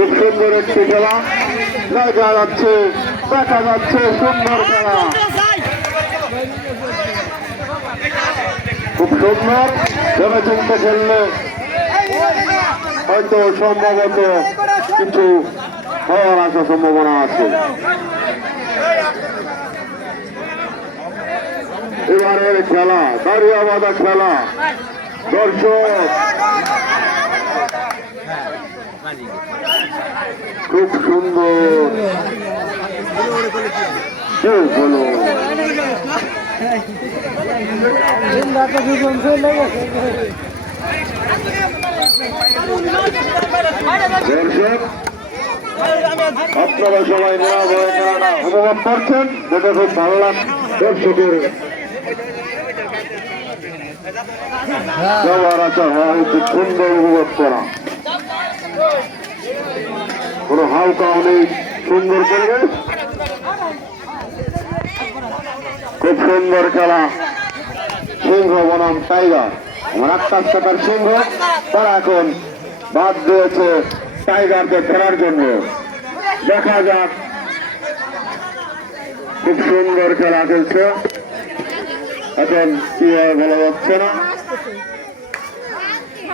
খুব সুন্দর একটি খেলা। দেখা যাচ্ছে দেখা যাচ্ছে সুন্দর খেলা। খুব সুন্দর ভেবে চিন্তে খেললে হয়তো সম্ভবত কিছু হওয়ার আসার সম্ভাবনা আছে। এবারের খেলা দাঁড়িয়ে খেলা। দর্শক খুব সুন্দর। আপনারা সবাই খেলাটা উপভোগ করছেন যেটা খুব ভালো লাগ দর্শকের। ব্যবহার আচার সুন্দর উপভোগ করা। কোনো হালকা অনেক সুন্দর পরিবেশ খুব সুন্দর খেলা। সিংহ বনাম টাইগার। আকাশ টাকার সিংহ, তারা এখন বাদ দিয়েছে টাইগারকে ফেরার জন্য। দেখা যাক। খুব সুন্দর খেলা খেলছে। এখন কি বলা যাচ্ছে না।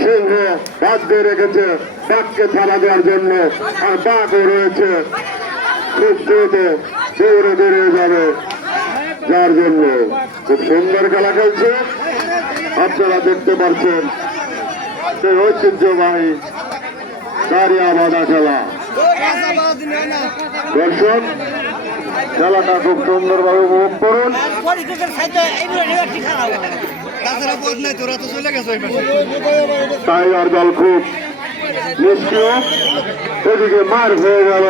সিংহ বাদ দিয়ে রেখেছে বাঘকে থানা দেওয়ার জন্য। আর বাঘও রয়েছে। খুব দ্রুত দৌড়ে বেরিয়ে যাবে। যার জন্য খুব সুন্দর খেলা খেলছে। আপনারা দেখতে পাচ্ছেন সেই ঐতিহ্যবাহী দাঁড়িয়ে বাঁধা খেলা। দর্শক, খেলাটা খুব সুন্দরভাবে উপভোগ করুন। পরিচয়ের আর দল খুব নিষ্ক্রিয়। এদিকে মার হয়ে গেল।